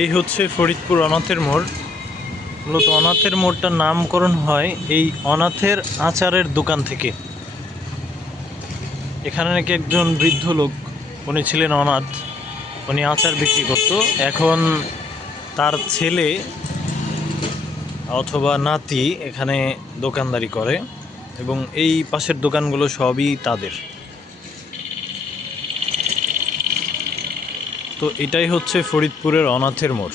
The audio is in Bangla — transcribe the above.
এই হচ্ছে ফরিদপুর অনাথের মোড়। মূলত অনাথের মোড়টার নামকরণ হয় এই অনাথের আচারের দোকান থেকে। এখানে নাকি একজন বৃদ্ধ লোক, উনি ছিলেন অনাথ, উনি আচার বিক্রি করতো। এখন তার ছেলে অথবা নাতি এখানে দোকানদারি করে এবং এই পাশের দোকানগুলো সবই তাদের। তো এটাই হচ্ছে ফরিদপুরের অনাথের মোড়।